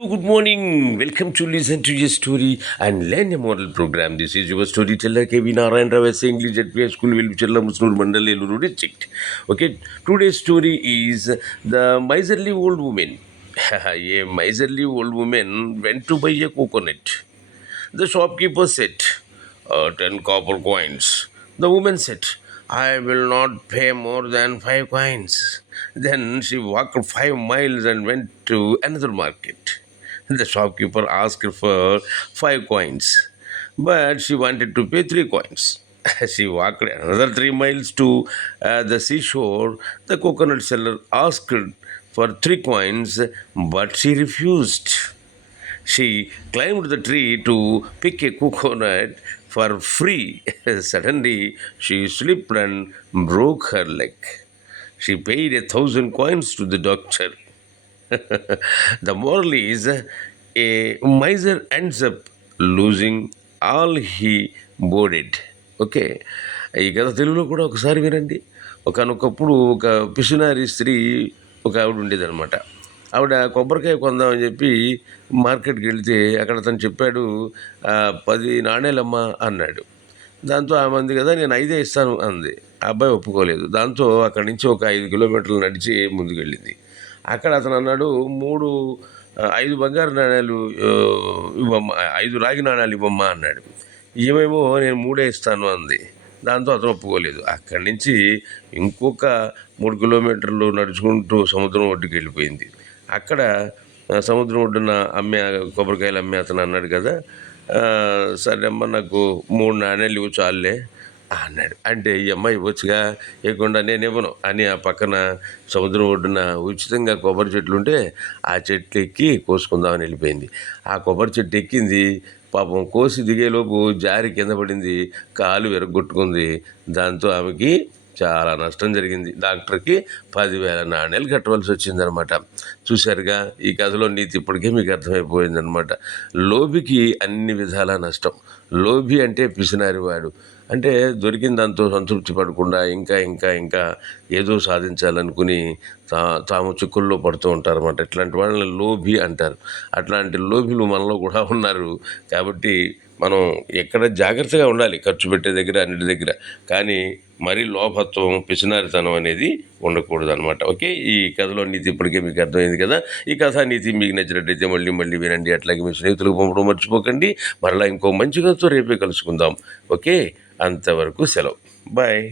Good morning. Welcome to listen to your story and learn a model program. This is your storyteller Kevin Narayan Ravese English at PA School Vilvichella Musnur Mandal Eluru district. Okay, today's story is the miserly old woman. A miserly old woman went to buy a coconut. The shopkeeper said, 10 copper coins. The woman said, I will not pay more than 5 coins. Then she walked 5 miles and went to another market. The shopkeeper asked her for 5 coins, but she wanted to pay 3 coins. She walked another 3 miles to the seashore. The coconut seller asked for 3 coins, but she refused. She climbed the tree to pick a coconut for free. Suddenly, she slipped and broke her leg. She paid 1,000 coins to the doctor. The moral is a miser ends up losing all he boarded. Okay, ఈ కథ తెలుగులో కూడా ఒకసారి వినండి. ఒకనొకప్పుడు ఒక పిసినారి స్త్రీ ఒక ఆవిడ ఉండేదన్నమాట. ఆవిడ కొబ్బరికాయ కొందామని చెప్పి మార్కెట్కి వెళితే అక్కడ తను చెప్పాడు, 10 నాణేలమ్మా అన్నాడు. దాంతో ఆమె అంది కదా, నేను 5 ఇస్తాను అంది. ఆ అబ్బాయి ఒప్పుకోలేదు. దాంతో అక్కడి నుంచి ఒక 5 కిలోమీటర్లు నడిచి ముందుకెళ్ళింది. అక్కడ అతను అన్నాడు, 5 బంగారు నాణ్యాలు ఇవ్వమ్మా, 5 రాగి నాణ్యాలు ఇవ్వమ్మా అన్నాడు. ఏమేమో నేను 3 ఇస్తాను అంది. దాంతో అతను ఒప్పుకోలేదు. అక్కడి నుంచి ఇంకొక 3 కిలోమీటర్లు నడుచుకుంటూ సముద్రం ఒడ్డుకి వెళ్ళిపోయింది. అక్కడ సముద్రం ఒడ్డున కొబ్బరికాయలు అమ్మే అతను అన్నాడు కదా, సరే అమ్మ నాకు 3 నాణ్యాలు ఇవ్వు చాలులే అన్నాడు. అంటే ఈ అమ్మాయి ఇవ్వచ్చుగా, ఇవ్వకుండా నేను ఇవ్వను అని ఆ పక్కన సముద్రం ఒడ్డున ఉచితంగా కొబ్బరి చెట్లు ఉంటే ఆ చెట్లు ఎక్కి కోసుకుందామని వెళ్ళిపోయింది. ఆ కొబ్బరి చెట్టు ఎక్కింది. పాపం కోసి దిగేలోపు జారి కింద పడింది, కాలు విరగొట్టుకుంది. దాంతో ఆమెకి చాలా నష్టం జరిగింది. డాక్టర్కి 10,000 నాణ్యాలు కట్టవలసి వచ్చిందనమాట. చూశారుగా, ఈ కథలో నీతి ఇప్పటికే మీకు అర్థమైపోయిందనమాట. లోభికి అన్ని విధాల నష్టం. లోభి అంటే పిసినారివాడు. అంటే దొరికిన దాంతో సంతృప్తి పడకుండా ఇంకా ఇంకా ఇంకా ఏదో సాధించాలనుకుని తాము చిక్కుల్లో పడుతూ ఉంటారన్నమాట. ఇట్లాంటి వాళ్ళని లోభి అంటారు. అట్లాంటి లోభిలు మనలో కూడా ఉన్నారు. కాబట్టి మనం ఎక్కడ జాగ్రత్తగా ఉండాలి, ఖర్చు పెట్టే దగ్గర, అన్నిటి దగ్గర. కానీ మరీ లోభత్వం, పిసినారితనం అనేది ఉండకూడదు అనమాట. ఓకే, ఈ కథలో నీతి ఇప్పటికే మీకు అర్థమైంది కదా. ఈ కథ నీతి మీకు నచ్చినట్టయితే మళ్ళీ మళ్ళీ వినండి. అట్లాగే మీ స్నేహితులకు పంపడం మర్చిపోకండి. మరలా ఇంకో మంచి కథతో రేపే కలుసుకుందాం. ఓకే, అంతవరకు సెలవు. బాయ్.